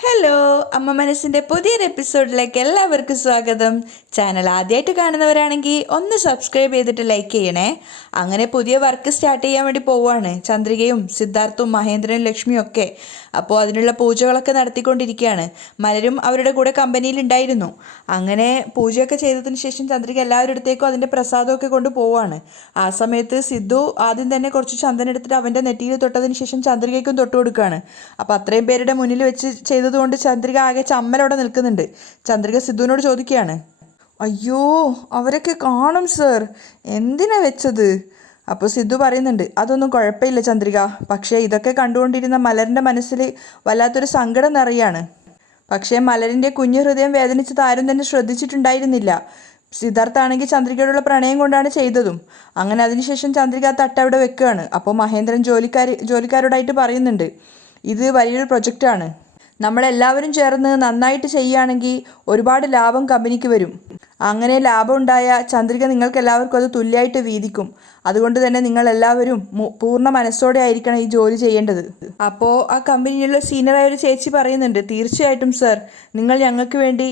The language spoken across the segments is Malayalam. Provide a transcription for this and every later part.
ഹലോ, അമ്മ മനസ്സിൻ്റെ പുതിയൊരു എപ്പിസോഡിലേക്ക് എല്ലാവർക്കും സ്വാഗതം. ചാനൽ ആദ്യമായിട്ട് കാണുന്നവരാണെങ്കിൽ ഒന്ന് സബ്സ്ക്രൈബ് ചെയ്തിട്ട് ലൈക്ക് ചെയ്യണേ. അങ്ങനെ പുതിയ വർക്ക് സ്റ്റാർട്ട് ചെയ്യാൻ വേണ്ടി പോവുകയാണ് ചന്ദ്രികയും സിദ്ധാർത്ഥും മഹേന്ദ്രനും ലക്ഷ്മിയും ഒക്കെ. അപ്പോൾ അതിനുള്ള പൂജകളൊക്കെ നടത്തിക്കൊണ്ടിരിക്കുകയാണ്. മലരും അവരുടെ കൂടെ കമ്പനിയിൽ ഉണ്ടായിരുന്നു. അങ്ങനെ പൂജയൊക്കെ ചെയ്തതിന് ശേഷം ചന്ദ്രിക എല്ലാവരുടെ അടുത്തേക്കും അതിൻ്റെ പ്രസാദമൊക്കെ കൊണ്ട് പോവുകയാണ്. ആ സമയത്ത് സിദ്ധു ആദ്യം തന്നെ കുറച്ച് ചന്ദനം എടുത്തിട്ട് അവൻ്റെ നെറ്റിയിൽ തൊട്ടതിന് ശേഷം ചന്ദ്രികയ്ക്കും തൊട്ട് കൊടുക്കുകയാണ്. അപ്പോൾ അത്രയും പേരുടെ മുന്നിൽ വെച്ച് ചെയ്തതുകൊണ്ട് ചന്ദ്രിക ആകെ ചമ്മലോടെ നിൽക്കുന്നുണ്ട്. ചന്ദ്രിക സിദ്ധുവിനോട് ചോദിക്കുകയാണ്, അയ്യോ അവരൊക്കെ കാണും സർ, എന്തിനാ വെച്ചത്? അപ്പോൾ സിദ്ധു പറയുന്നുണ്ട്, അതൊന്നും കുഴപ്പമില്ല ചന്ദ്രിക, പക്ഷേ ഇതൊക്കെ കണ്ടുകൊണ്ടിരുന്ന മലരിൻ്റെ മനസ്സിൽ വല്ലാത്തൊരു സങ്കടം നിറയാണ്. പക്ഷേ മലരിൻ്റെ കുഞ്ഞു ഹൃദയം വേദനിച്ചത് ആരും തന്നെ ശ്രദ്ധിച്ചിട്ടുണ്ടായിരുന്നില്ല. സിദ്ധാർത്ഥാണെങ്കിൽ ചന്ദ്രികയോടുള്ള പ്രണയം കൊണ്ടാണ് ചെയ്തതും. അങ്ങനെ അതിനുശേഷം ചന്ദ്രിക ആ തട്ട് അവിടെ വെക്കുകയാണ്. അപ്പോൾ മഹേന്ദ്രൻ ജോലിക്കാരോടായിട്ട് പറയുന്നുണ്ട്, ഇത് വലിയൊരു പ്രൊജക്റ്റാണ്, നമ്മളെല്ലാവരും ചേർന്ന് നന്നായിട്ട് ചെയ്യുകയാണെങ്കിൽ ഒരുപാട് ലാഭം കമ്പനിക്ക് വരും. അങ്ങനെ ലാഭം ഉണ്ടായ ചന്ദ്രിക നിങ്ങൾക്ക് എല്ലാവർക്കും അത് തുല്യമായിട്ട് വീതിക്കും. അതുകൊണ്ട് തന്നെ നിങ്ങളെല്ലാവരും പൂർണ്ണ മനസ്സോടെ ആയിരിക്കണം ഈ ജോലി ചെയ്യേണ്ടത്. അപ്പോൾ ആ കമ്പനിയിലുള്ള സീനിയറായ ഒരു ചേച്ചി പറയുന്നുണ്ട്, തീർച്ചയായിട്ടും സർ, നിങ്ങൾ ഞങ്ങൾക്ക് വേണ്ടി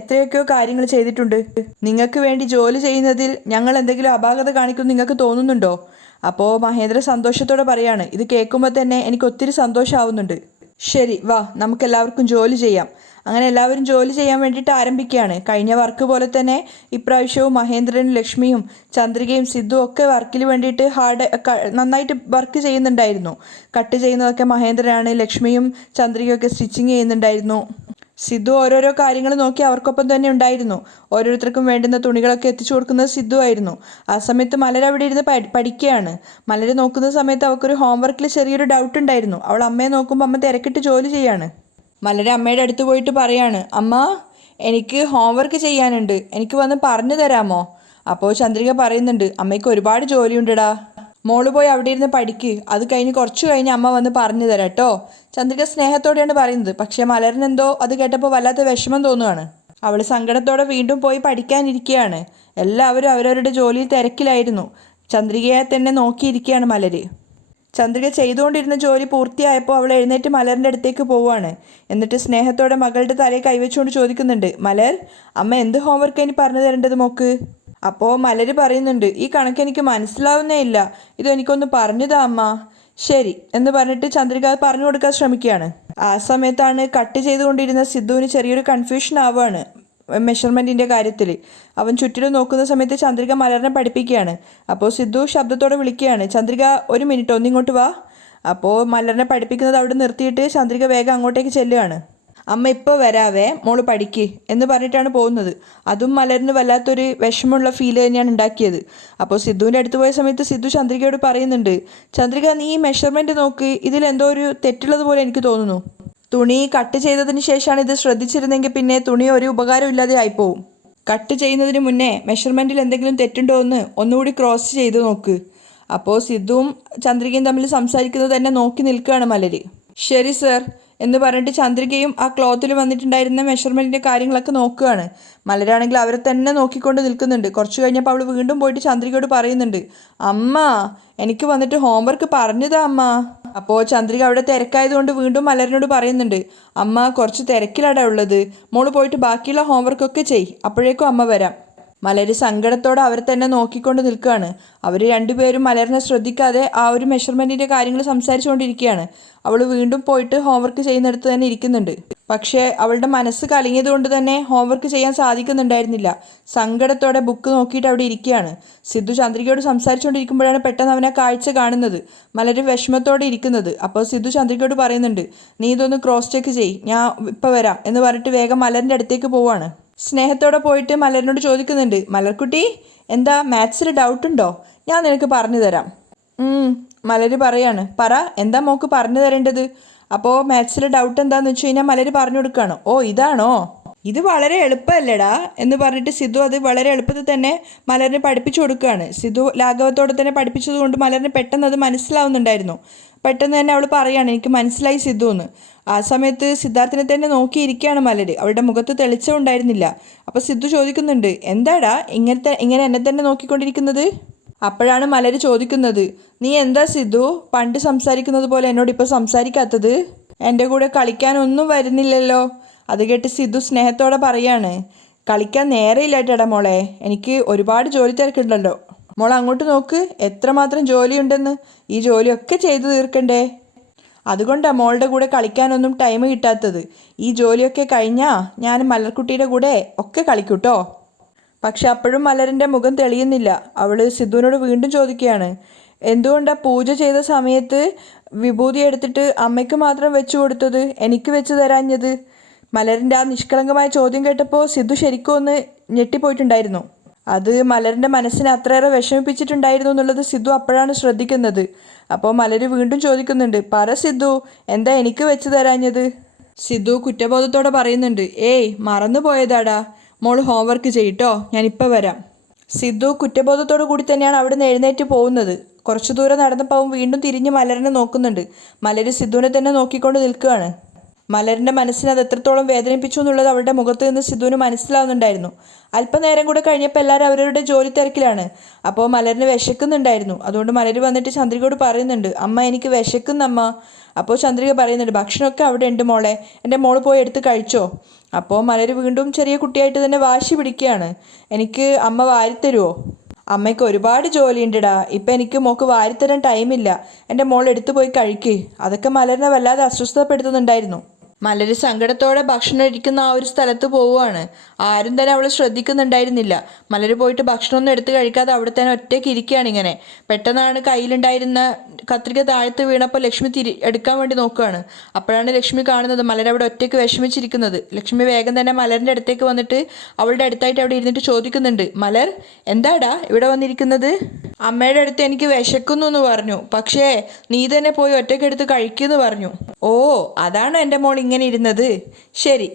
എത്രയൊക്കെയോ കാര്യങ്ങൾ ചെയ്തിട്ടുണ്ട്. നിങ്ങൾക്ക് വേണ്ടി ജോലി ചെയ്യുന്നതിൽ ഞങ്ങൾ എന്തെങ്കിലും അപാകത കാണിക്കുമെന്ന് നിങ്ങൾക്ക് തോന്നുന്നുണ്ടോ? അപ്പോൾ മഹേന്ദ്ര സന്തോഷത്തോടെ പറയാണ്, ഇത് കേൾക്കുമ്പോൾ തന്നെ എനിക്ക് ഒത്തിരി സന്തോഷമാവുന്നുണ്ട്. ശരി, വാ നമുക്കെല്ലാവർക്കും ജോലി ചെയ്യാം. അങ്ങനെ എല്ലാവരും ജോലി ചെയ്യാൻ വേണ്ടിയിട്ട് ആരംഭിക്കുകയാണ്. കഴിഞ്ഞ വർക്ക് പോലെ തന്നെ ഇപ്രാവശ്യവും മഹേന്ദ്രനും ലക്ഷ്മിയും ചന്ദ്രികയും സിദ്ധുവും ഒക്കെ വർക്കിൽ വേണ്ടിയിട്ട് നന്നായിട്ട് വർക്ക് ചെയ്യുന്നുണ്ടായിരുന്നു. കട്ട് ചെയ്യുന്നതൊക്കെ മഹേന്ദ്രനാണ്, ലക്ഷ്മിയും ചന്ദ്രികയൊക്കെ സ്റ്റിച്ചിങ് ചെയ്യുന്നുണ്ടായിരുന്നു. സിദ്ധു ഓരോരോ കാര്യങ്ങൾ നോക്കി അവർക്കൊപ്പം തന്നെ ഉണ്ടായിരുന്നു. ഓരോരുത്തർക്കും വേണ്ടുന്ന തുണികളൊക്കെ എത്തിച്ചു കൊടുക്കുന്നത് സിദ്ധു ആയിരുന്നു. ആ സമയത്ത് മലർ അവിടെ ഇരുന്ന് പഠിക്കുകയാണ്. മലർ നോക്കുന്ന സമയത്ത് അവൾക്കൊരു ഹോംവർക്കിൽ ചെറിയൊരു ഡൗട്ട് ഉണ്ടായിരുന്നു. അവൾ അമ്മയെ നോക്കുമ്പോൾ അമ്മ തിരക്കിട്ട് ജോലി ചെയ്യാണ്. മലർ അമ്മയുടെ അടുത്ത് പോയിട്ട് പറയാണ്, അമ്മ എനിക്ക് ഹോംവർക്ക് ചെയ്യാനുണ്ട്, എനിക്ക് വന്ന് പറഞ്ഞു തരാമോ? അപ്പോൾ ചന്ദ്രിക പറയുന്നുണ്ട്, അമ്മയ്ക്ക് ഒരുപാട് ജോലിയുണ്ടടാ, മോള് പോയി അവിടെ ഇരുന്ന് പഠിക്ക്, അത് കഴിഞ്ഞ് കുറച്ച് കഴിഞ്ഞ് അമ്മ വന്ന് പറഞ്ഞു തരാം കേട്ടോ. ചന്ദ്രിക സ്നേഹത്തോടെയാണ് പറയുന്നത്. പക്ഷേ മലറിനെന്തോ അത് കേട്ടപ്പോൾ വല്ലാത്ത വിഷമം തോന്നുകയാണ്. അവൾ സങ്കടത്തോടെ വീണ്ടും പോയി പഠിക്കാനിരിക്കുകയാണ്. എല്ലാവരും അവരവരുടെ ജോലിയിൽ തിരക്കിലായിരുന്നു. ചന്ദ്രികയെ തന്നെ നോക്കിയിരിക്കുകയാണ് മലര്. ചന്ദ്രിക ചെയ്തുകൊണ്ടിരുന്ന ജോലി പൂർത്തിയായപ്പോൾ അവൾ എഴുന്നേറ്റ് മലറിൻ്റെ അടുത്തേക്ക് പോവുകയാണ്. എന്നിട്ട് സ്നേഹത്തോടെ മകളുടെ തലയിൽ കൈവച്ചുകൊണ്ട് ചോദിക്കുന്നുണ്ട്, മലർ, അമ്മ എന്ത് ഹോംവർക്ക് ഇനി പറഞ്ഞു തരേണ്ടത് മോക്ക്? അപ്പോൾ മലര് പറയുന്നുണ്ട്, ഈ കണക്ക് എനിക്ക് മനസ്സിലാവുന്നേ ഇല്ല, ഇതെനിക്കൊന്ന് പറഞ്ഞതാ അമ്മ. ശരി എന്ന് പറഞ്ഞിട്ട് ചന്ദ്രിക പറഞ്ഞു കൊടുക്കാൻ ശ്രമിക്കുകയാണ്. ആ സമയത്താണ് കട്ട് ചെയ്തുകൊണ്ടിരുന്ന സിദ്ധുവിന് ചെറിയൊരു കൺഫ്യൂഷൻ ആവുകയാണ് മെഷർമെൻറ്റിൻ്റെ കാര്യത്തിൽ. അവൻ ചുറ്റിലും നോക്കുന്ന സമയത്ത് ചന്ദ്രിക മലറിനെ പഠിപ്പിക്കുകയാണ്. അപ്പോൾ സിദ്ധു ശബ്ദത്തോടെ വിളിക്കുകയാണ്, ചന്ദ്രിക ഒരു മിനിറ്റ് ഒന്നിങ്ങോട്ട് വാ. അപ്പോൾ മലറിനെ പഠിപ്പിക്കുന്നത് അവിടെ നിർത്തിയിട്ട് ചന്ദ്രിക വേഗം അങ്ങോട്ടേക്ക് ചെല്ലുകയാണ്. അമ്മ ഇപ്പോൾ വരാവേ, മോള് പഠിക്ക് എന്ന് പറഞ്ഞിട്ടാണ് പോകുന്നത്. അതും മലറിന് വല്ലാത്തൊരു വിഷമമുള്ള ഫീൽ തന്നെയാണ് ഉണ്ടാക്കിയത്. അപ്പോൾ സിദ്ധുവിൻ്റെ അടുത്ത് പോയ സമയത്ത് സിദ്ധു ചന്ദ്രികയോട് പറയുന്നുണ്ട്, ചന്ദ്രിക നീ ഈ മെഷർമെൻറ്റ് നോക്ക്, ഇതിലെന്തോ ഒരു തെറ്റുള്ളത് പോലെ എനിക്ക് തോന്നുന്നു. തുണി കട്ട് ചെയ്തതിന് ശേഷമാണ് ഇത് ശ്രദ്ധിച്ചിരുന്നെങ്കിൽ പിന്നെ തുണി ഒരു ഉപകാരം ഇല്ലാതെ ആയിപ്പോവും. കട്ട് ചെയ്യുന്നതിന് മുന്നേ മെഷർമെൻറ്റിൽ എന്തെങ്കിലും തെറ്റുണ്ടോ എന്ന് ഒന്നുകൂടി ക്രോസ് ചെയ്ത് നോക്ക്. അപ്പോൾ സിദ്ധുവും ചന്ദ്രികയും തമ്മിൽ സംസാരിക്കുന്നത് തന്നെ നോക്കി നിൽക്കുകയാണ് മലര്. ശരി സർ എന്ന് പറഞ്ഞിട്ട് ചന്ദ്രികയും ആ ക്ലോത്തിൽ വന്നിട്ടുണ്ടായിരുന്ന മെഷർമെൻറ്റിൻ്റെ കാര്യങ്ങളൊക്കെ നോക്കുകയാണ്. മലരാണെങ്കിൽ അവരെ തന്നെ നോക്കിക്കൊണ്ട് നിൽക്കുന്നുണ്ട്. കുറച്ച് കഴിഞ്ഞപ്പോൾ അവൾ വീണ്ടും പോയിട്ട് ചന്ദ്രികയോട് പറയുന്നുണ്ട്, അമ്മ എനിക്ക് വന്നിട്ട് ഹോംവർക്ക് പറഞ്ഞതാ അമ്മ. അപ്പോൾ ചന്ദ്രിക അവിടെ തിരക്കായതുകൊണ്ട് വീണ്ടും മലരിനോട് പറയുന്നുണ്ട്, അമ്മ കുറച്ച് തിരക്കിലാടാ ഉള്ളത്, മോള് പോയിട്ട് ബാക്കിയുള്ള ഹോംവർക്കൊക്കെ ചെയ്, അപ്പോഴേക്കും അമ്മ വരാം. മലര് സങ്കടത്തോടെ അവരെ തന്നെ നോക്കിക്കൊണ്ട് നിൽക്കുകയാണ്. അവർ രണ്ടുപേരും മലറിനെ ശ്രദ്ധിക്കാതെ ആ ഒരു മെഷർമെൻറ്റിൻ്റെ കാര്യങ്ങൾ സംസാരിച്ചുകൊണ്ടിരിക്കുകയാണ്. അവൾ വീണ്ടും പോയിട്ട് ഹോംവർക്ക് ചെയ്യുന്നിടത്ത് തന്നെ ഇരിക്കുന്നുണ്ട്. പക്ഷേ അവളുടെ മനസ്സ് കലങ്ങിയത് കൊണ്ട് തന്നെ ഹോംവർക്ക് ചെയ്യാൻ സാധിക്കുന്നുണ്ടായിരുന്നില്ല. സങ്കടത്തോടെ ബുക്ക് നോക്കിയിട്ട് അവിടെ ഇരിക്കുകയാണ്. സിദ്ധു ചന്ദ്രികയോട് സംസാരിച്ചുകൊണ്ടിരിക്കുമ്പോഴാണ് പെട്ടെന്ന് അവനെ കാഴ്ച കാണുന്നത്, മലര് വിഷമത്തോടെ ഇരിക്കുന്നത്. അപ്പോൾ സിദ്ധു ചന്ദ്രികയോട് പറയുന്നുണ്ട്, നീ ഇതൊന്ന് ക്രോസ് ചെക്ക് ചെയ്യ്, ഞാൻ ഇപ്പോൾ വരാം എന്ന് പറഞ്ഞിട്ട് വേഗം മലറിൻ്റെ അടുത്തേക്ക് പോവാണ്. സ്നേഹത്തോടെ പോയിട്ട് മലറിനോട് ചോദിക്കുന്നുണ്ട്, മലർക്കുട്ടി എന്താ മാത്സിൽ ഡൗട്ടുണ്ടോ? ഞാൻ നിനക്ക് പറഞ്ഞു തരാം. മലര് പറയാണ്, പറ എന്താ മോക്ക് പറഞ്ഞു തരേണ്ടത്? അപ്പോൾ മാത്സിൽ ഡൗട്ട് എന്താണെന്ന് വെച്ച് കഴിഞ്ഞാൽ മലര് പറഞ്ഞു കൊടുക്കുകയാണ്. ഓ ഇതാണോ, ഇത് വളരെ എളുപ്പമല്ലേടാ എന്ന് പറഞ്ഞിട്ട് സിദ്ധു അത് വളരെ എളുപ്പത്തിൽ തന്നെ മലറിനെ പഠിപ്പിച്ചു കൊടുക്കുകയാണ്. സിദ്ധു ലാഘവത്തോടെ തന്നെ പഠിപ്പിച്ചതുകൊണ്ട് മലറിന് പെട്ടെന്ന് അത് മനസ്സിലാവുന്നുണ്ടായിരുന്നു. പെട്ടെന്ന് തന്നെ അവൾ പറയാണ്, എനിക്ക് മനസ്സിലായി സിദ്ധു എന്ന്. ആ സമയത്ത് സിദ്ധാർത്ഥിനെ തന്നെ നോക്കിയിരിക്കുകയാണ് മലര്. അവളുടെ മുഖത്ത് തെളിച്ചമുണ്ടായിരുന്നില്ല. അപ്പോൾ സിദ്ധു ചോദിക്കുന്നുണ്ട്, എന്താടാ ഇങ്ങനെ എന്നെ തന്നെ നോക്കിക്കൊണ്ടിരിക്കുന്നത്? അപ്പോഴാണ് മലര് ചോദിക്കുന്നത്, നീ എന്താ സിദ്ധു പണ്ട് സംസാരിക്കുന്നത് പോലെ എന്നോട് ഇപ്പോൾ സംസാരിക്കാത്തത്? എൻ്റെ കൂടെ കളിക്കാനൊന്നും വരുന്നില്ലല്ലോ. അത് കേട്ട് സിദ്ധു സ്നേഹത്തോടെ പറയാണ്, കളിക്കാൻ നേരെയില്ലാട്ടേടാ മോളെ, എനിക്ക് ഒരുപാട് ജോലി തിരക്കുണ്ടല്ലോ. മോൾ അങ്ങോട്ട് നോക്ക്, എത്രമാത്രം ജോലിയുണ്ടെന്ന്. ഈ ജോലിയൊക്കെ ചെയ്തു തീർക്കണ്ടേ. അതുകൊണ്ടാണ് മോളുടെ കൂടെ കളിക്കാനൊന്നും ടൈം കിട്ടാത്തത്. ഈ ജോലിയൊക്കെ കഴിഞ്ഞാൽ ഞാൻ മലർക്കുട്ടിയുടെ കൂടെ ഒക്കെ കളിക്കൂട്ടോ. പക്ഷെ അപ്പോഴും മലരിൻ്റെ മുഖം തെളിയുന്നില്ല. അവൾ സിദ്ധുവിനോട് വീണ്ടും ചോദിക്കുകയാണ്, എന്തുകൊണ്ടാണ് പൂജ ചെയ്ത സമയത്ത് വിഭൂതി എടുത്തിട്ട് അമ്മയ്ക്ക് മാത്രം വെച്ചു കൊടുത്തത്, എനിക്ക് വെച്ച് തരാഞ്ഞത്? മലരിൻ്റെ ആ നിഷ്കളങ്കമായ ചോദ്യം കേട്ടപ്പോൾ സിദ്ധു ശരിക്കും ഒന്ന് ഞെട്ടിപ്പോയിട്ടുണ്ടായിരുന്നു. അത് മലരിൻ്റെ മനസ്സിനെ അത്രയേറെ വിഷമിപ്പിച്ചിട്ടുണ്ടായിരുന്നു എന്നുള്ളത് സിദ്ധു അപ്പോഴാണ് ശ്രദ്ധിക്കുന്നത്. അപ്പോൾ മലര് വീണ്ടും ചോദിക്കുന്നുണ്ട്, പറ സിദ്ധു, എന്താ എനിക്ക് വെച്ച് തരാഞ്ഞത്? സിദ്ധു കുറ്റബോധത്തോടെ പറയുന്നുണ്ട്, ഏയ് മറന്നു പോയതാടാ, മോൾ ഹോംവർക്ക് ചെയ്യട്ടോ, ഞാനിപ്പോൾ വരാം. സിദ്ധു കുറ്റബോധത്തോടു കൂടി തന്നെയാണ് അവിടുന്ന് എഴുന്നേറ്റ് പോകുന്നത്. കുറച്ചു ദൂരം നടന്നപ്പോൾ വീണ്ടും തിരിഞ്ഞ് മലരിനെ നോക്കുന്നുണ്ട്. മലര് സിദ്ധുവിനെ തന്നെ നോക്കിക്കൊണ്ട് നിൽക്കുകയാണ്. മലരിൻ്റെ മനസ്സിനെ അത് എത്രത്തോളം വേദനിപ്പിച്ചു എന്നുള്ളത് അവളുടെ മുഖത്ത് നിന്ന് സിദ്ധുവിന് മനസ്സിലാവുന്നുണ്ടായിരുന്നു. അല്പനേരം കൂടെ കഴിഞ്ഞപ്പോൾ എല്ലാവരും അവരവരുടെ ജോലി തിരക്കിലാണ്. അപ്പോൾ മലരിന് വിശക്കുന്നുണ്ടായിരുന്നു. അതുകൊണ്ട് മലര് വന്നിട്ട് ചന്ദ്രികയോട് പറയുന്നുണ്ട്, അമ്മ എനിക്ക് വിശക്കുന്നമ്മ. അപ്പോൾ ചന്ദ്രിക പറയുന്നുണ്ട്, ഭക്ഷണമൊക്കെ അവിടെ ഉണ്ട് മോളെ, എൻ്റെ മോള് പോയി എടുത്ത് കഴിച്ചോ. അപ്പോൾ മലര് വീണ്ടും ചെറിയ കുട്ടിയായിട്ട് തന്നെ വാശി പിടിക്കുകയാണ്, എനിക്ക് അമ്മ വാരിത്തരുമോ? അമ്മയ്ക്ക് ഒരുപാട് ജോലിയുണ്ടടാ, ഇപ്പം എനിക്ക് മോൾക്ക് വാരിത്തരാൻ ടൈമില്ല, എൻ്റെ മോൾ എടുത്തു പോയി കഴിക്ക്. അതൊക്കെ മലരിനെ വല്ലാതെ അസ്വസ്ഥപ്പെടുത്തുന്നുണ്ടായിരുന്നു. മലര് സങ്കടത്തോടെ ഭക്ഷണം ഇരിക്കുന്ന ആ ഒരു സ്ഥലത്ത് പോവുകയാണ്. ആരും തന്നെ അവൾ ശ്രദ്ധിക്കുന്നുണ്ടായിരുന്നില്ല. മലര് പോയിട്ട് ഭക്ഷണമൊന്നും എടുത്ത് കഴിക്കാതെ അവിടെ തന്നെ ഒറ്റയ്ക്ക് ഇരിക്കുകയാണ്. ഇങ്ങനെ പെട്ടെന്നാണ് കയ്യിലുണ്ടായിരുന്ന കത്രിക താഴത്ത് വീണപ്പോൾ ലക്ഷ്മി എടുക്കാൻ വേണ്ടി നോക്കുകയാണ്. അപ്പോഴാണ് ലക്ഷ്മി കാണുന്നത് മലർ അവിടെ ഒറ്റയ്ക്ക് വിഷമിച്ചിരിക്കുന്നത്. ലക്ഷ്മി വേഗം തന്നെ മലറിൻ്റെ അടുത്തേക്ക് വന്നിട്ട് അവളുടെ അടുത്തായിട്ട് അവിടെ ഇരുന്നിട്ട് ചോദിക്കുന്നുണ്ട്, മലർ എന്താടാ ഇവിടെ വന്നിരിക്കുന്നത്? അമ്മയുടെ അടുത്ത് എനിക്ക് വിശക്കുന്നു എന്ന് പറഞ്ഞു, പക്ഷേ നീ തന്നെ പോയി ഒറ്റയ്ക്കെടുത്ത് കഴിക്കുമെന്ന് പറഞ്ഞു. ഓ, അതാണോ എൻ്റെ മോൾ ഇങ്ങനെ ഇരുന്നത്? ശരി,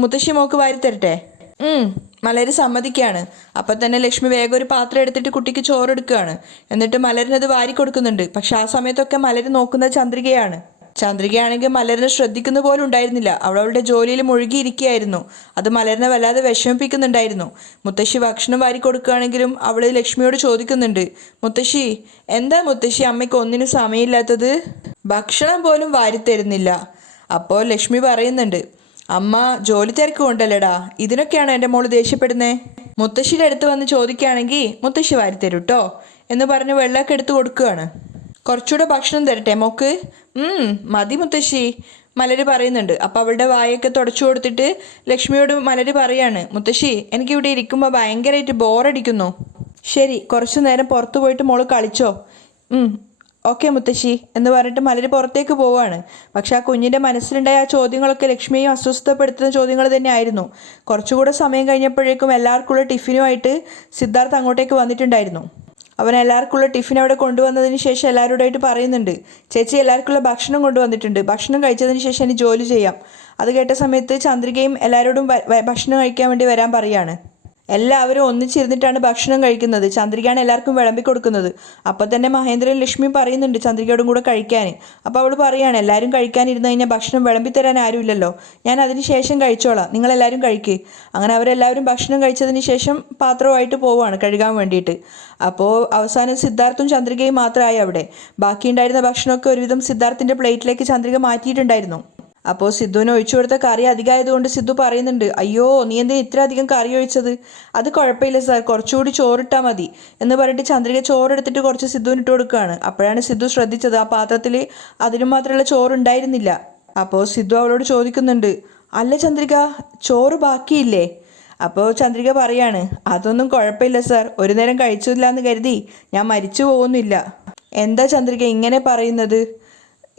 മുത്തശ്ശി മോക്ക് വാരിത്തരട്ടെ. മലര് സമ്മതിക്കുകയാണ്. അപ്പം തന്നെ ലക്ഷ്മി വേഗം ഒരു പാത്രം എടുത്തിട്ട് കുട്ടിക്ക് ചോറെടുക്കുകയാണ്. എന്നിട്ട് മലരിനത് വാരി കൊടുക്കുന്നുണ്ട്. പക്ഷെ ആ സമയത്തൊക്കെ മലര് നോക്കുന്നത് ചന്ദ്രികയാണ്. ചന്ദ്രികയാണെങ്കിൽ മലരിനെ ശ്രദ്ധിക്കുന്ന പോലും ഉണ്ടായിരുന്നില്ല. അവളുടെ ജോലിയിൽ മുഴുകിയിരിക്കുകയായിരുന്നു. അത് മലരിനെ വല്ലാതെ വിഷമിപ്പിക്കുന്നുണ്ടായിരുന്നു. മുത്തശ്ശി ഭക്ഷണം വാരി കൊടുക്കുകയാണെങ്കിലും അവൾ ലക്ഷ്മിയോട് ചോദിക്കുന്നുണ്ട്, മുത്തശ്ശി എന്താ മുത്തശ്ശി അമ്മയ്ക്ക് ഒന്നിനും സമയമില്ലാത്തത്? ഭക്ഷണം പോലും വാരിത്തരുന്നില്ല. അപ്പോൾ ലക്ഷ്മി പറയുന്നുണ്ട്, അമ്മ ജോലി തിരക്ക് കൊണ്ടല്ലേടാ, ഇതിനൊക്കെയാണ് എൻ്റെ മോള് ദേഷ്യപ്പെടുന്നേ. മുത്തശ്ശിയുടെ അടുത്ത് വന്ന് ചോദിക്കുകയാണെങ്കിൽ മുത്തശ്ശി വാരിത്തരും കേട്ടോ എന്ന് പറഞ്ഞ് വെള്ളമൊക്കെ എടുത്ത് കൊടുക്കുകയാണ്. കുറച്ചുകൂടെ ഭക്ഷണം തരട്ടെ മോക്ക്? മതി മുത്തശ്ശി, മലര് പറയുന്നുണ്ട്. അപ്പോൾ അവളുടെ വായൊക്കെ തുടച്ചു കൊടുത്തിട്ട് ലക്ഷ്മിയോട് മലര് പറയാണ്, മുത്തശ്ശി എനിക്കിവിടെ ഇരിക്കുമ്പോൾ ഭയങ്കരമായിട്ട് ബോറടിക്കുന്നു. ശരി, കുറച്ചു നേരം പുറത്തു പോയിട്ട് മോള് കളിച്ചോ. ഓക്കെ മുത്തശ്ശി എന്ന് പറഞ്ഞിട്ട് മലര് പുറത്തേക്ക് പോവുകയാണ്. പക്ഷെ ആ കുഞ്ഞിൻ്റെ മനസ്സിലുണ്ടായ ആ ചോദ്യങ്ങളൊക്കെ ലക്ഷ്മിയെയും അസ്വസ്ഥപ്പെടുത്തുന്ന ചോദ്യങ്ങൾ തന്നെയായിരുന്നു. കുറച്ചുകൂടെ സമയം കഴിഞ്ഞപ്പോഴേക്കും എല്ലാവർക്കുള്ള ടിഫിനുമായിട്ട് സിദ്ധാർത്ഥ് അങ്ങോട്ടേക്ക് വന്നിട്ടുണ്ടായിരുന്നു. അവൻ എല്ലാവർക്കുള്ള ടിഫിൻ അവിടെ കൊണ്ടുവന്നതിന് ശേഷം എല്ലാവരോടായിട്ട് പറയുന്നുണ്ട്, ചേച്ചി എല്ലാവർക്കുള്ള ഭക്ഷണം കൊണ്ടുവന്നിട്ടുണ്ട്, ഭക്ഷണം കഴിച്ചതിന് ശേഷം ഇനി ജോലി ചെയ്യാം. അത് കേട്ട സമയത്ത് ചന്ദ്രികയും എല്ലാവരോടും ഭക്ഷണം കഴിക്കാൻ വേണ്ടി വരാൻ പറയുകയാണ്. എല്ലാവരും ഒന്നിച്ചിരുന്നിട്ടാണ് ഭക്ഷണം കഴിക്കുന്നത്. ചന്ദ്രികയാണ് എല്ലാവർക്കും വിളമ്പി കൊടുക്കുന്നത്. അപ്പോൾ തന്നെ മഹേന്ദ്രൻ ലക്ഷ്മി പറയുന്നുണ്ട് ചന്ദ്രികയോടും കൂടെ കഴിക്കാൻ. അപ്പോൾ അവൾ പറയുകയാണ്, എല്ലാവരും കഴിക്കാനിരുന്ന് കഴിഞ്ഞാൽ ഭക്ഷണം വിളമ്പി തരാൻ ആരുമില്ലല്ലോ, ഞാൻ അതിന് ശേഷം കഴിച്ചോളാം, നിങ്ങളെല്ലാവരും കഴിക്കുക. അങ്ങനെ അവരെല്ലാവരും ഭക്ഷണം കഴിച്ചതിന് ശേഷം പാത്രവുമായിട്ട് പോവുകയാണ് കഴുകാൻ വേണ്ടിയിട്ട്. അപ്പോൾ അവസാനം സിദ്ധാർത്ഥും ചന്ദ്രികയും മാത്രമായി അവിടെ. ബാക്കിയുണ്ടായിരുന്ന ഭക്ഷണമൊക്കെ ഒരുവിധം സിദ്ധാർത്ഥിൻ്റെ പ്ലേറ്റിലേക്ക് ചന്ദ്രിക മാറ്റിയിട്ടുണ്ടായിരുന്നു. അപ്പോൾ സിദ്ധുവിന് ഒഴിച്ചു കൊടുത്ത കറി അധികമായതുകൊണ്ട് സിദ്ധു പറയുന്നുണ്ട്, അയ്യോ നീ എന്തിനാ ഇത്ര അധികം കറി ഒഴിച്ചത്? അത് കുഴപ്പമില്ല സാർ, കുറച്ചുകൂടി ചോറിട്ടാൽ മതി എന്ന് പറഞ്ഞിട്ട് ചന്ദ്രിക ചോറെടുത്തിട്ട് കുറച്ച് സിദ്ധുവിന് ഇട്ട് കൊടുക്കുകയാണ്. അപ്പോഴാണ് സിദ്ധു ശ്രദ്ധിച്ചത് ആ പാത്രത്തിൽ അതിനും മാത്രമുള്ള ചോറുണ്ടായിരുന്നില്ല. അപ്പോൾ സിദ്ധു അവളോട് ചോദിക്കുന്നുണ്ട്, അല്ല ചന്ദ്രിക, ചോറ് ബാക്കിയില്ലേ? അപ്പോൾ ചന്ദ്രിക പറയാണ്, അതൊന്നും കുഴപ്പമില്ല സാർ, ഒരു നേരം കഴിച്ചില്ല എന്ന് കരുതി ഞാൻ മരിച്ചു പോകുന്നില്ല. എന്താ ചന്ദ്രിക ഇങ്ങനെ പറയുന്നത്?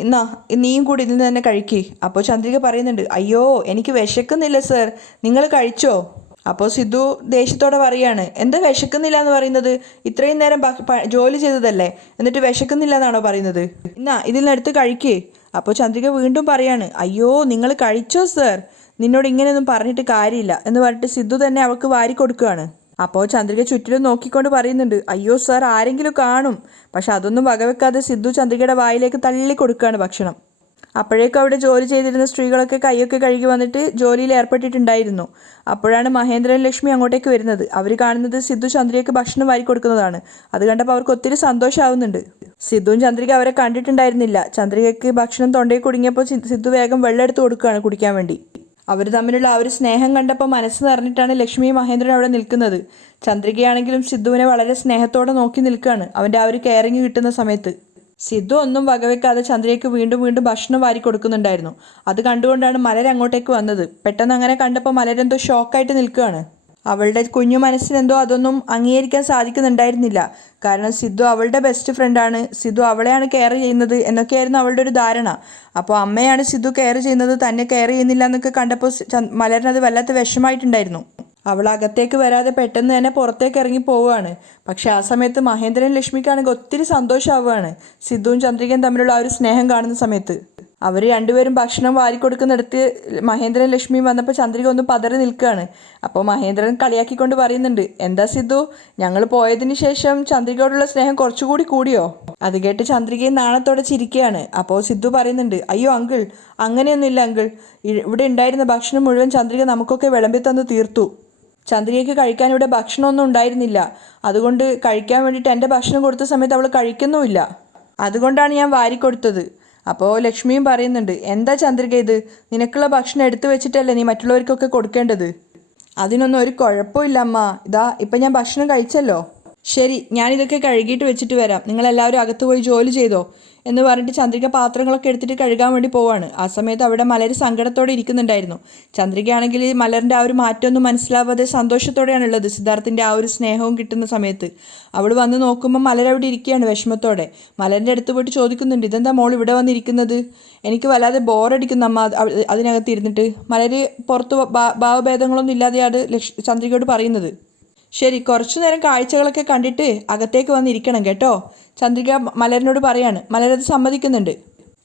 എന്നാ നീയും കൂടി ഇതിൽ നിന്ന് തന്നെ കഴിക്കേ. അപ്പോൾ ചന്ദ്രിക പറയുന്നുണ്ട്, അയ്യോ എനിക്ക് വിശക്കുന്നില്ല സർ, നിങ്ങൾ കഴിച്ചോ. അപ്പോൾ സിദ്ധു ദേഷ്യത്തോടെ പറയാണ്, എന്താ വിശക്കുന്നില്ല എന്ന് പറയുന്നത്? ഇത്രയും നേരം ജോലി ചെയ്തതല്ലേ, എന്നിട്ട് വിശക്കുന്നില്ല എന്നാണോ പറയുന്നത്? എന്നാ ഇതിൽ നിന്നെടുത്ത് കഴിക്കേ. അപ്പോൾ ചന്ദ്രിക വീണ്ടും പറയാണ്, അയ്യോ നിങ്ങൾ കഴിച്ചോ സർ, നിന്നോട് ഇങ്ങനെയൊന്നും പറഞ്ഞിട്ട് കാര്യമില്ല എന്ന് പറഞ്ഞിട്ട് സിദ്ധു തന്നെ അവൾക്ക് വാരി കൊടുക്കുകയാണ്. അപ്പോൾ ചന്ദ്രിക ചുറ്റിലും നോക്കിക്കൊണ്ട് പറയുന്നുണ്ട്, അയ്യോ സാർ ആരെങ്കിലും കാണും. പക്ഷെ അതൊന്നും വകവെക്കാതെ സിദ്ധു ചന്ദ്രികയുടെ വായിലേക്ക് തള്ളി കൊടുക്കുകയാണ് ഭക്ഷണം. അപ്പോഴേക്കും അവിടെ ജോലി ചെയ്തിരുന്ന സ്ത്രീകളൊക്കെ കൈയൊക്കെ കഴുകി വന്നിട്ട് ജോലിയിൽ ഏർപ്പെട്ടിട്ടുണ്ടായിരുന്നു. അപ്പോഴാണ് മഹേന്ദ്രൻ ലക്ഷ്മി അങ്ങോട്ടേക്ക് വരുന്നത്. അവർ കാണുന്നത് സിദ്ധു ചന്ദ്രികയ്ക്ക് ഭക്ഷണം വാരി കൊടുക്കുന്നതാണ്. അത് കണ്ടപ്പോൾ അവർക്ക് ഒത്തിരി സന്തോഷമാവുന്നുണ്ട്. സിദ്ധുവും ചന്ദ്രിക അവരെ കണ്ടിട്ടുണ്ടായിരുന്നില്ല. ചന്ദ്രികയ്ക്ക് ഭക്ഷണം തൊണ്ടയിൽ കുടുങ്ങിയപ്പോൾ സിദ്ധു വേഗം വെള്ളം എടുത്ത് കൊടുക്കുകയാണ് കുടിക്കാൻ വേണ്ടി. അവർ തമ്മിലുള്ള ആ ഒരു സ്നേഹം കണ്ടപ്പോൾ മനസ്സ് നിറഞ്ഞിട്ടാണ് ലക്ഷ്മിയും മഹേന്ദ്രൻ അവിടെ നിൽക്കുന്നത്. ചന്ദ്രികയാണെങ്കിലും സിദ്ധുവിനെ വളരെ സ്നേഹത്തോടെ നോക്കി നിൽക്കുകയാണ് അവൻ്റെ ആ ഒരു കെയറിങ് കിട്ടുന്ന സമയത്ത്. സിദ്ധു ഒന്നും വകവെക്കാതെ ചന്ദ്രയ്ക്ക് വീണ്ടും വീണ്ടും ഭക്ഷണം വാരി കൊടുക്കുന്നുണ്ടായിരുന്നു. അത് കണ്ടുകൊണ്ടാണ് മലർ അങ്ങോട്ടേക്ക് വന്നത്. പെട്ടെന്ന് അങ്ങനെ കണ്ടപ്പോൾ മലരെന്തോ ഷോക്കായിട്ട് നിൽക്കുകയാണ്. അവളുടെ കുഞ്ഞു മനസ്സിനെന്തോ അതൊന്നും അംഗീകരിക്കാൻ സാധിക്കുന്നുണ്ടായിരുന്നില്ല. കാരണം സിദ്ധു അവളുടെ ബെസ്റ്റ് ഫ്രണ്ടാണ്, സിദ്ധു അവളെയാണ് കെയർ ചെയ്യുന്നത് എന്നൊക്കെയായിരുന്നു അവളുടെ ഒരു ധാരണ. അപ്പോൾ അമ്മയാണ് സിദ്ധു കെയർ ചെയ്യുന്നത്, തന്നെ കെയർ ചെയ്യുന്നില്ല എന്നൊക്കെ കണ്ടപ്പോൾ മലറിനത് വല്ലാത്ത വിഷമായിട്ടുണ്ടായിരുന്നു. അവൾ അകത്തേക്ക് വരാതെ പെട്ടെന്ന് തന്നെ പുറത്തേക്ക് ഇറങ്ങി പോവുകയാണ്. പക്ഷെ ആ സമയത്ത് മഹേന്ദ്രൻ ലക്ഷ്മിക്കാണെങ്കിൽ ഒത്തിരി സന്തോഷമാവുകയാണ് സിദ്ധുവും ചന്ദ്രികയും തമ്മിലുള്ള ആ ഒരു സ്നേഹം കാണുന്ന സമയത്ത്. അവർ രണ്ടുപേരും ഭക്ഷണം വാരിക്കൊടുക്കുന്നിടത്ത് മഹേന്ദ്രൻ ലക്ഷ്മിയും വന്നപ്പോൾ ചന്ദ്രിക ഒന്ന് പതറി നിൽക്കുകയാണ്. അപ്പോൾ മഹേന്ദ്രൻ കളിയാക്കിക്കൊണ്ട് പറയുന്നുണ്ട്, എന്താ സിദ്ധു, ഞങ്ങൾ പോയതിന് ശേഷം ചന്ദ്രികയോടുള്ള സ്നേഹം കുറച്ചുകൂടി കൂടിയോ? അത് കേട്ട് ചന്ദ്രികയും നാണത്തോടെ ചിരിക്കുകയാണ്. അപ്പോൾ സിദ്ധു പറയുന്നുണ്ട്, അയ്യോ അങ്കിൾ, അങ്ങനെയൊന്നുമില്ല അങ്കിൾ. ഇവിടെ ഉണ്ടായിരുന്ന ഭക്ഷണം മുഴുവൻ ചന്ദ്രിക നമുക്കൊക്കെ വിളമ്പി തന്നു തീർത്തു. ചന്ദ്രികയ്ക്ക് കഴിക്കാൻ ഇവിടെ ഭക്ഷണമൊന്നും ഉണ്ടായിരുന്നില്ല. അതുകൊണ്ട് കഴിക്കാൻ വേണ്ടിയിട്ട് എൻ്റെ ഭക്ഷണം കൊടുത്ത സമയത്ത് അവൾ കഴിക്കുന്നുമില്ല. അതുകൊണ്ടാണ് ഞാൻ വാരിക്കൊടുത്തത്. അപ്പോൾ ലക്ഷ്മിയും പറയുന്നുണ്ട്, എന്താ ചന്ദ്രിക ഇത്, നിനക്കുള്ള ഭക്ഷണം എടുത്തു വെച്ചിട്ടല്ലേ നീ മറ്റുള്ളവർക്കൊക്കെ കൊടുക്കേണ്ടത്? അതിനൊന്നും ഒരു കുഴപ്പമില്ല അമ്മ. ഇതാ ഇപ്പം ഞാൻ ഭക്ഷണം കഴിച്ചല്ലോ. ശരി, ഞാനിതൊക്കെ കഴുകിയിട്ട് വെച്ചിട്ട് വരാം. നിങ്ങളെല്ലാവരും അകത്ത് പോയി ജോലി ചെയ്തോ എന്ന് പറഞ്ഞിട്ട് ചന്ദ്രിക പാത്രങ്ങളൊക്കെ എടുത്തിട്ട് കഴുകാൻ വേണ്ടി പോവാണ്. ആ സമയത്ത് അവിടെ മലർ സങ്കടത്തോടെ ഇരിക്കുന്നുണ്ടായിരുന്നു. ചന്ദ്രികയാണെങ്കിൽ മലറിൻ്റെ ആ ഒരു മാറ്റമൊന്നും മനസ്സിലാവാതെ സന്തോഷത്തോടെയാണുള്ളത്. സിദ്ധാർത്ഥിൻ്റെ ആ ഒരു സ്നേഹവും കിട്ടുന്ന സമയത്ത് അവൾ വന്ന് നോക്കുമ്പോൾ മലർ അവിടെ ഇരിക്കുകയാണ് വിഷമത്തോടെ. മലറിൻ്റെ അടുത്ത് പോയിട്ട് ചോദിക്കുന്നുണ്ട്, ഇതെന്താ മോൾ ഇവിടെ വന്നിരിക്കുന്നത്? എനിക്ക് വല്ലാതെ ബോറടിക്കുന്നു അമ്മ അതിനകത്ത് ഇരുന്നിട്ട്. മലർ പുറത്ത് ഭാവഭേദങ്ങളൊന്നും ഇല്ലാതെയാണ് ചന്ദ്രികയോട് പറയുന്നത്. ശരി, കുറച്ചു നേരം കാഴ്ചകളൊക്കെ കണ്ടിട്ട് അകത്തേക്ക് വന്നിരിക്കണം കേട്ടോ, ചന്ദ്രിക മലരിനോട് പറയാണ്. മലരത് സമ്മതിക്കുന്നുണ്ട്.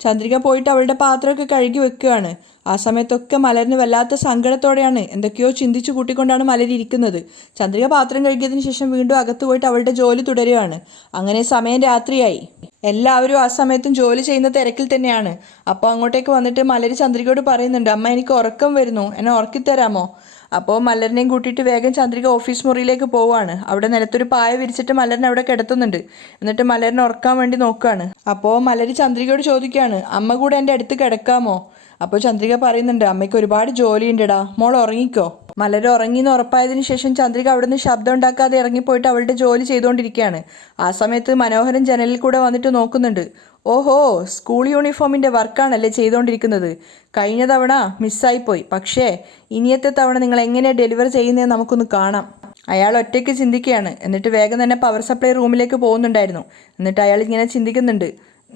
ചന്ദ്രിക പോയിട്ട് അവളുടെ പാത്രമൊക്കെ കഴുകി വെക്കുകയാണ്. ആ സമയത്തൊക്കെ മലരിന് വല്ലാത്ത സങ്കടത്തോടെയാണ്, എന്തൊക്കെയോ ചിന്തിച്ചു കൂട്ടിക്കൊണ്ടാണ് മലരിയിരിക്കുന്നത്. ചന്ദ്രിക പാത്രം കഴുകിയതിന് ശേഷം വീണ്ടും അകത്ത് പോയിട്ട് അവളുടെ ജോലി തുടരുകയാണ്. അങ്ങനെ സമയം രാത്രിയായി. എല്ലാവരും ആ സമയത്തും ജോലി ചെയ്യുന്ന തിരക്കിൽ തന്നെയാണ്. അപ്പോൾ അങ്ങോട്ടേക്ക് വന്നിട്ട് മലരി ചന്ദ്രികയോട് പറയുന്നുണ്ട്, അമ്മ എനിക്ക് ഉറക്കം വരുന്നു, എന്നെ ഉറക്കിത്തരാമോ? അപ്പോൾ മലറിനെയും കൂട്ടിയിട്ട് വേഗം ചന്ദ്രിക ഓഫീസ് മുറിയിലേക്ക് പോവുകയാണ്. അവിടെ നിലത്തൊരു പായ വിരിച്ചിട്ട് മലറിനെ അവിടെ കിടത്തുന്നുണ്ട്. എന്നിട്ട് മലറിനെ ഉറക്കാൻ വേണ്ടി നോക്കുകയാണ്. അപ്പോൾ മലരി ചന്ദ്രികയോട് ചോദിക്കുകയാണ്, അമ്മ കൂടെ എൻ്റെ അടുത്ത് കിടക്കാമോ? അപ്പോൾ ചന്ദ്രിക പറയുന്നുണ്ട്, അമ്മയ്ക്ക് ഒരുപാട് ജോലിയുണ്ടെടാ, മോൾ ഉറങ്ങിക്കോ. മലർ ഉറങ്ങിയെന്ന് ഉറപ്പായതിനു ശേഷം ചന്ദ്രിക അവിടെ നിന്ന് ശബ്ദം ഉണ്ടാക്കാതെ ഇറങ്ങിപ്പോയിട്ട് അവളുടെ ജോലി ചെയ്തുകൊണ്ടിരിക്കുകയാണ്. ആ സമയത്ത് മനോഹരൻ ജനലിൽ കൂടെ വന്നിട്ട് നോക്കുന്നുണ്ട്. ഓഹോ, സ്കൂൾ യൂണിഫോമിൻ്റെ വർക്കാണല്ലേ ചെയ്തുകൊണ്ടിരിക്കുന്നത്. കഴിഞ്ഞ തവണ മിസ്സായിപ്പോയി, പക്ഷേ ഇനിയത്തെ തവണ നിങ്ങൾ എങ്ങനെയാണ് ഡെലിവർ ചെയ്യുന്നതെന്ന് നമുക്കൊന്ന് കാണാം. അയാൾ ഒറ്റയ്ക്ക് ചിന്തിക്കുകയാണ്. എന്നിട്ട് വേഗം തന്നെ പവർ സപ്ലൈ റൂമിലേക്ക് പോകുന്നുണ്ടായിരുന്നു. എന്നിട്ട് അയാൾ ഇങ്ങനെ ചിന്തിക്കുന്നുണ്ട്,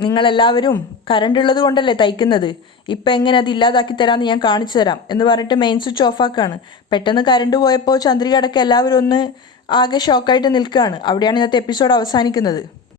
നിങ്ങളെല്ലാവരും കറണ്ട് ഉള്ളത് കൊണ്ടല്ലേ തയ്ക്കുന്നത്, ഇപ്പം എങ്ങനെ അത് ഇല്ലാതാക്കി തരാമെന്ന് ഞാൻ കാണിച്ചു തരാം എന്ന് പറഞ്ഞിട്ട് മെയിൻ സ്വിച്ച് ഓഫാക്കുകയാണ്. പെട്ടെന്ന് കറണ്ട് പോയപ്പോൾ ചന്ദ്രിക അടക്കം എല്ലാവരും ഒന്ന് ആകെ ഷോക്കായിട്ട് നിൽക്കുകയാണ്. അവിടെയാണ് ഇന്നത്തെ എപ്പിസോഡ് അവസാനിക്കുന്നത്.